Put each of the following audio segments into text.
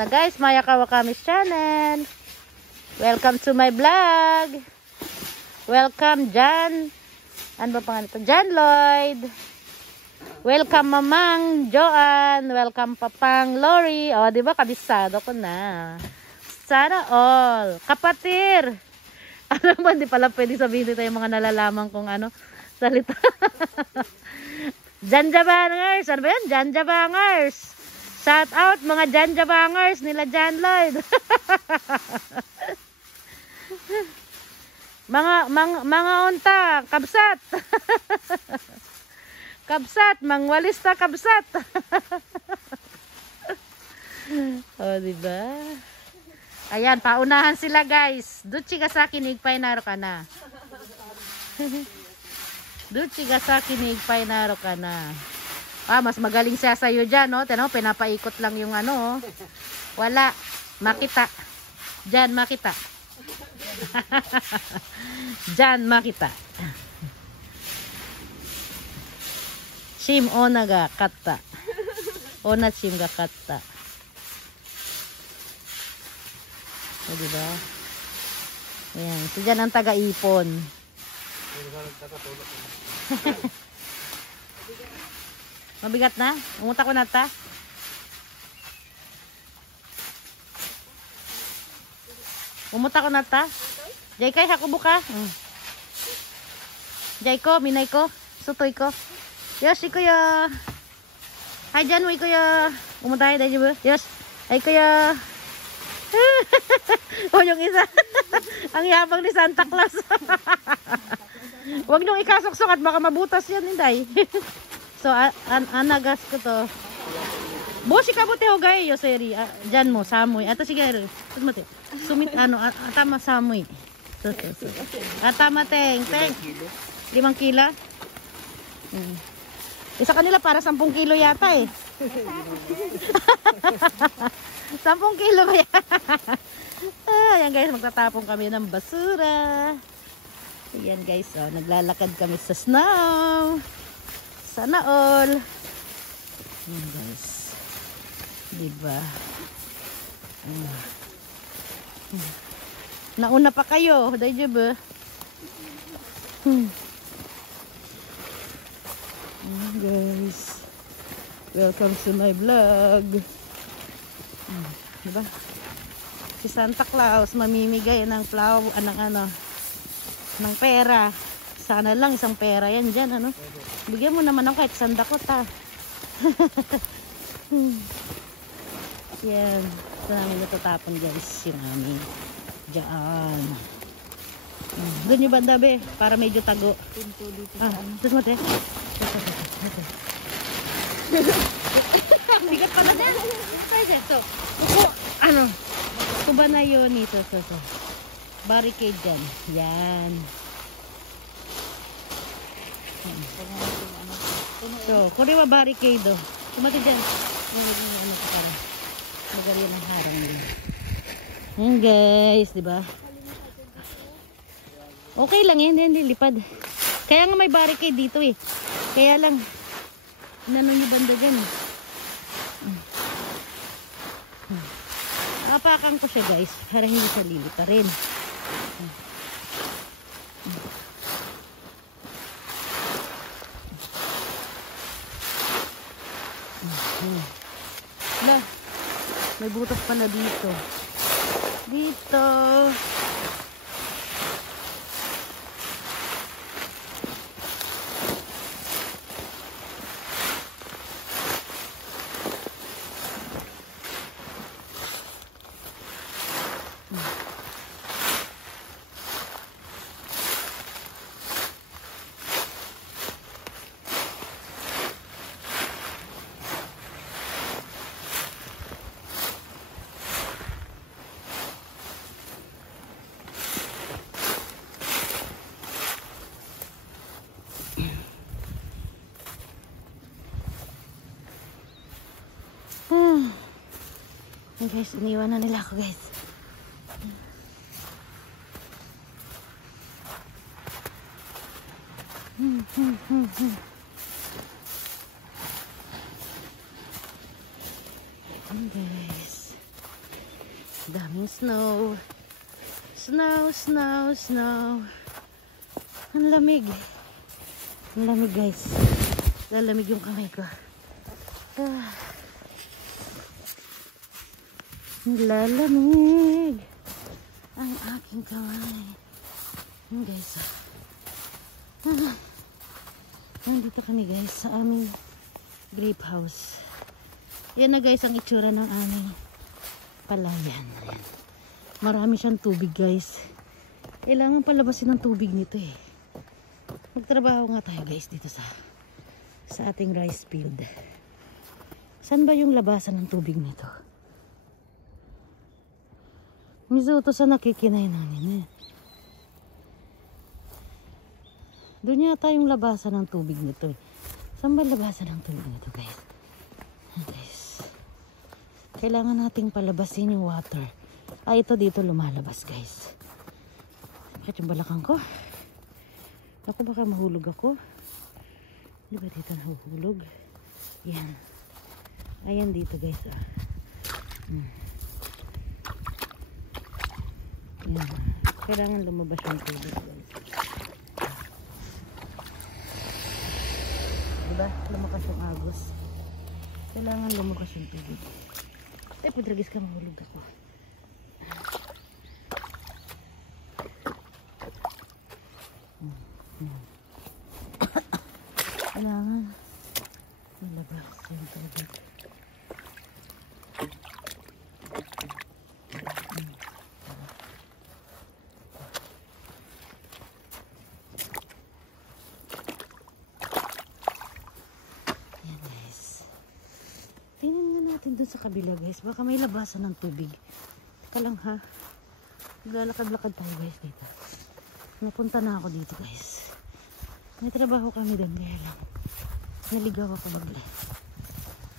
na guys, Maya Kawakamis channel. Welcome to my vlog. Welcome Jan. Ano ba pangalan ito? Jan Lloyd. Welcome Mamang Joan. Welcome Papang Lori. O, di ba kabisado ko na. Sana all. Kapatir. Ano naman, di pala pwede sabihin dito yung mga nalalaman kong ano, salita. Janjabangers. Ano ba yan? Janjabangers. Shout out mga Janjabangers nila Jan Lloyd. mga unta, kabsat. Kabsat, mangwalista kabsat. Oh, diba? Ayan, paunahan sila guys. Duchi ka sa akin, igpainaro ka na. Duchi ka sa akin, igpainaro ka na. Ah, mas magaling siya sa'yo dyan, no? Tino, pinapaikot lang yung ano, oh. Wala. Makita. Dyan, makita. Dyan, makita. Shim, onaga, katta. Ona, shim, ga, katta. O, diba? Ayan. So, dyan ang taga-ipon. Mabigat na? Umuta ko na ta? Umuta ko na ta? Jay kay, hakubo ka? Jay ko, minay ko, sutoy ko. Yes, ikuya. Hi, dyan mo, ikuya. Umuta kayo, dahil ba? Yes, ay kuya. O, yung isa. Ang yabang ni Santa Claus. Huwag nung ikasuksok at baka mabutas yan, hindi. So, anagas ko to. Bosi ka buti ho gay, Yoseri. Diyan mo, samoy. Ato sige, sumit, ano, atama samoy. So. Atama, teng. 5 kila. Isa kanila para 10 kilo yata eh. 10 kilo ba yan? Ayan guys, magtatapon kami ng basura. Ayan guys, oh, naglalakad kami sa snow. Sana all. Ayan guys. Diba? Nauna pa kayo. Dahil ba? Ayan guys. Welcome to my vlog. Diba? Si Santa Claus mamimigay ng ng pera. Sana lang isang pera yan dyan, ano? Bigyan mo naman ako kahit sandakot, ha. Yan. Ito namin natatapon, guys. Yung aming dyan. Doon yung banda, be. Para medyo tago. Tapos mate. Bigat pala dyan. So, ano? Kuba na yun ito. So. Barricade dyan. Yan. So, kuriwa barricade do. Kumati dyan. Ano ka para. Magali ng harang din. Yan guys, diba? Okay lang yan. Hindi lipad. Kaya nga may barricade dito eh. Kaya lang. Inano yung banda dyan eh. Apakan ko siya guys. Para hindi sa lilita rin. May butas pa na dito. Dito. Hey guys, iniwan na nila ako guys. Guys. Daming snow. Snow, snow, snow. Ang lamig. Ang lamig guys. Lalamig yung kamay ko. Lalamig ang aking kamay. Yan guys. Nandito kami guys sa aming grape house. Yan na guys ang itsura ng aming palayan. Ayan. Marami siyang tubig guys. Kailangan palabasin ng tubig nito eh. Magtrabaho nga tayo guys dito sa ating rice field. Saan ba yung labasan ng tubig nito? Misuto sa nakikinay namin eh. Doon yata yung labasan ng tubig nito eh. Saan ba labasan ng tubig nito guys? Guys. Kailangan nating palabasin yung water. Ito dito lumalabas guys. Bakit yung balakang ko? Ako baka mahulog ako. Di ba dito nahuhulog? Yan. Ayan dito guys. Yan. Kailangan lumabas yung tubig guys. Diba? Lumakas yung agos. Kailangan lumakas yung tubig. Ay, padragis ka, mahulog ako. Kailangan lumabas yung tubig. Doon sa kabila guys, baka may labasan ng tubig. Teka lang ha, lalakad-lakad tayo guys dito. Napunta na ako dito guys. May trabaho kami doon, kaya lang naligaw ako bagla.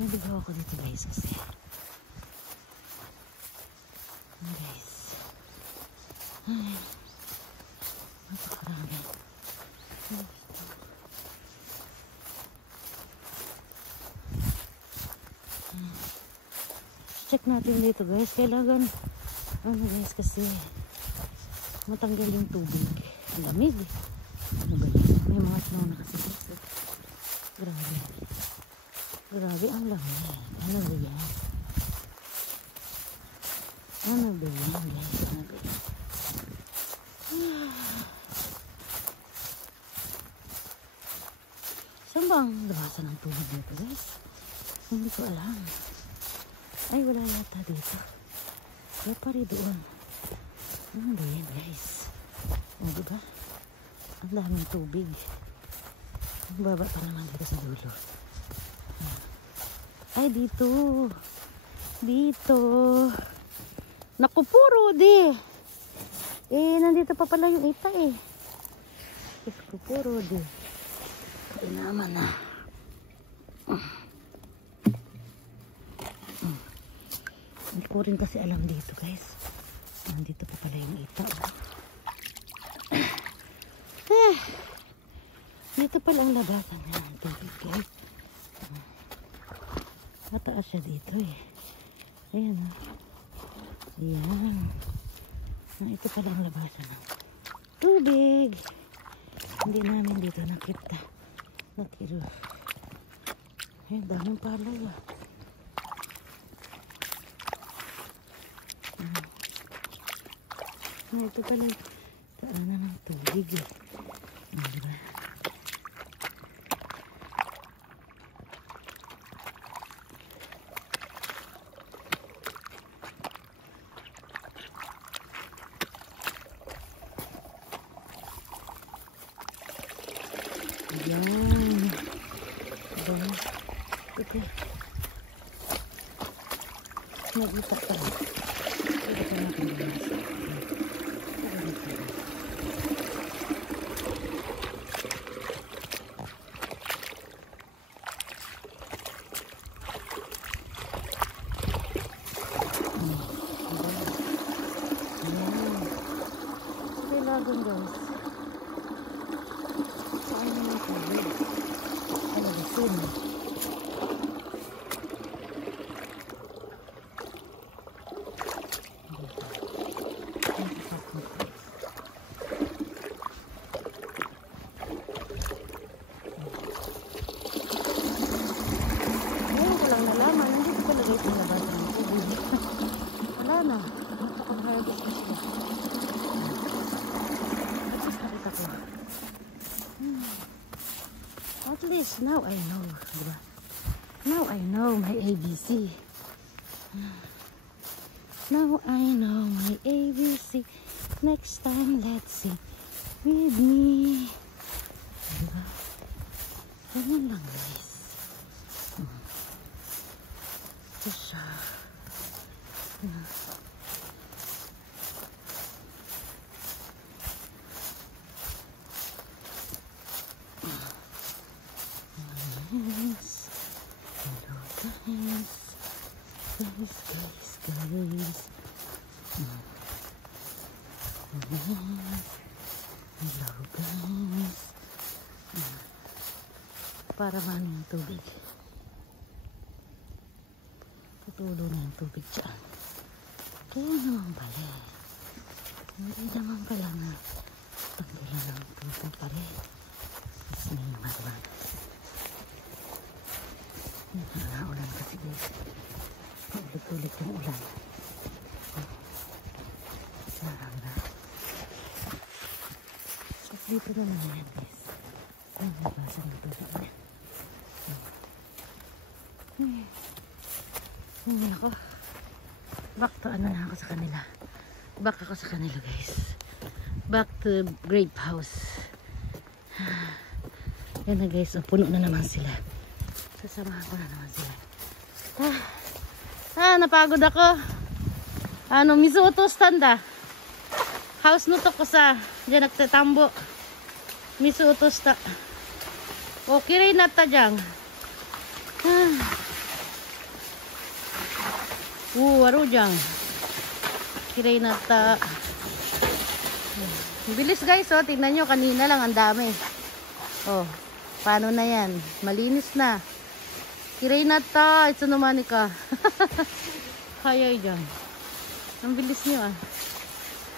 Naligaw ako dito guys kasi guys, ay, napakarami. Check natin dito guys. Kailangan ano guys kasi matanggal yung tubig. Ang lamig. Ano ba yun? May mga snow na kasi guys. Grabe. Grabe ang lamig. Ano ba yan? Ano ba yan guys? Ano ba yan? Saan ba ang labasan ng tubig dito guys? Hindi ko alam. Ay, wala yata dito. Kaya pare doon. Ano ba yan guys? O diba? Ang daming tubig. Ang baba pa naman dito sa dulo. Ay, dito. Dito. Naku, puro di. Nandito pa pala yung ita eh. Naku, puro di. Ay naman na. Hindi ko rin kasi alam dito guys. Nandito pa pala yung ita. Dito pala ang labasan ng tubig guys. Mataas siya dito eh. Ayan. Ayan. Ito pala ang labasan ng tubig. Hindi namin dito nakita. Nakiro. Ayan, daming palay ah. Ito pala daanan ng tubig eh. Diba? Ayan. Diba? Ito. Nag-itak pa. Ito pa natin guys. Kailangan guys. Saan naman tubig? Ano gusto mo? Now I know, diba? Now I know my ABC. Now I know my ABC. Next time, let's sing with me. Diba? Ganyan lang, guys. Ito siya. Hello, guys. Guys. Hello, guys. Para mano yung tubig. Tutulo na yung tubig dyan. Kaya naman pala. Hindi naman pala na pagdala ng tubig pala. Kasi may madulang. Ulan kasi guys. Ulit-ulit yung ulan. Sarang na. At dito naman yan guys. Ang nabasa ng tubig na. Ako. Back to ano na ako sa kanila. Back ako sa kanila guys. Back to grape house. Yan na guys. Puno na naman sila. Sasamahan ko na naman sila. Napagod ako. Misuto standa. House nuto ko sa diyan nagtatambo. Misuto sta. Okay rin na ta dyan. Waro dyan. Kiray na ta. Bilis guys, oh. Tingnan nyo, kanina lang ang dami. Oh, paano na yan? Malinis na. Kiray na ta. Ito naman ka. Kaya dyan. Ang bilis nyo ah.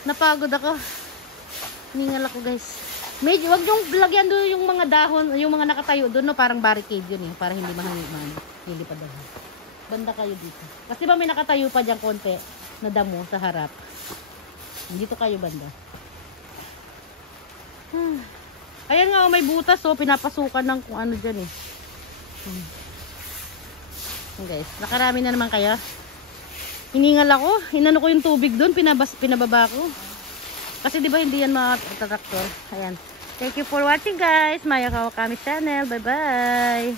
Napagod ako. Hiningal ako guys. Medyo, wag yung lagyan doon yung mga dahon, yung mga nakatayo doon, no? Parang barricade yun eh. Para hindi mahangin. Hindi pa dahon. Banda kayo dito. Kasi ba may nakatayo pa dyan konti na damo sa harap. Dito kayo banda. Ayan nga, may butas oh. Pinapasukan ng kung ano dyan eh. Guys, nakarami na naman kayo. Hiningal ako. Hinano ko yung tubig doon. Pinababa ko. Kasi di ba hindi yan mga traktor. Ayan. Thank you for watching guys. Maya Kawakami channel. Bye bye.